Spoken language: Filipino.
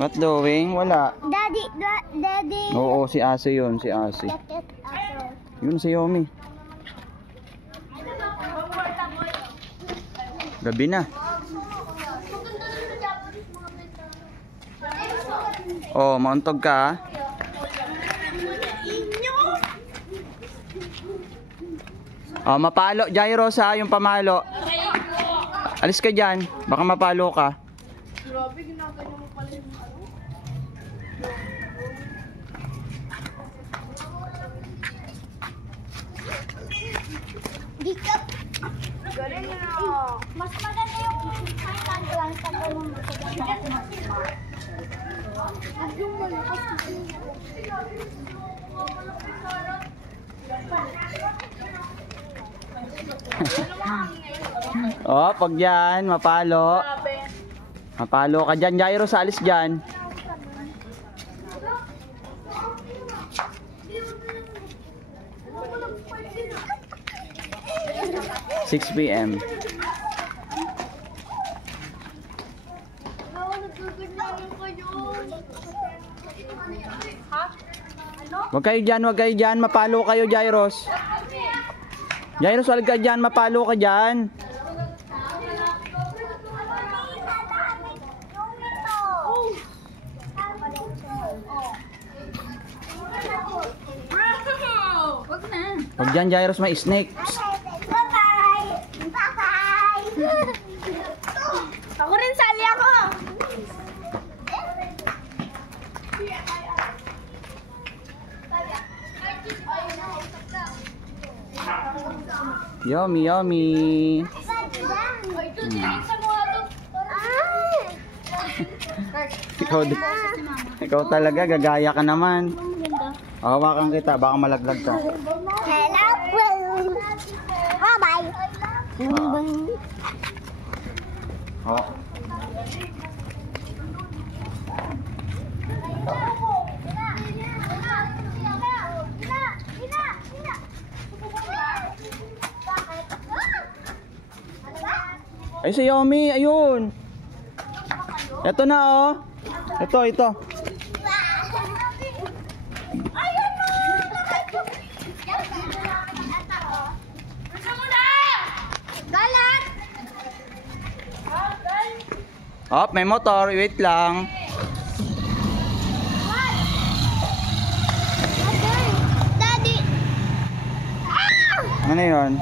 What doing? Wala. Daddy. Oo, si Ase yun, si Ase. Yun si Yomi. Gabi na. Oh, mauntog ka. Oh, mapalo. Jairos ha, yung pamalo. Alis ka dyan. Baka mapalo ka. Grabe, ginagawa mo pala yung ano. Dito. Galing na. Mas maganda yung Thailand lang sa ganun. Yung malakas. Oh, pag yan, mapalo. Mapalo ka dyan. Jairos, alis dyan. Six PM. Wag kayo dyan, mapalo kayo, Jairos. Jairos, wag ka dyan, mapalo ka dyan. Wag na. Wag dyan, Jairos, may snake. Bye-bye. Bye-bye. Ako rin, sali ako. Yummy, yummy. Ikaw talaga, gagaya ka naman. Hawakan kita, baka malaglag ka. Hello. Bye-bye. Oh. Ay, si Yomi, ayun. Ito na, oh. Ito. Galat. Oh, may motor, wait lang. Daddy. Ano yun?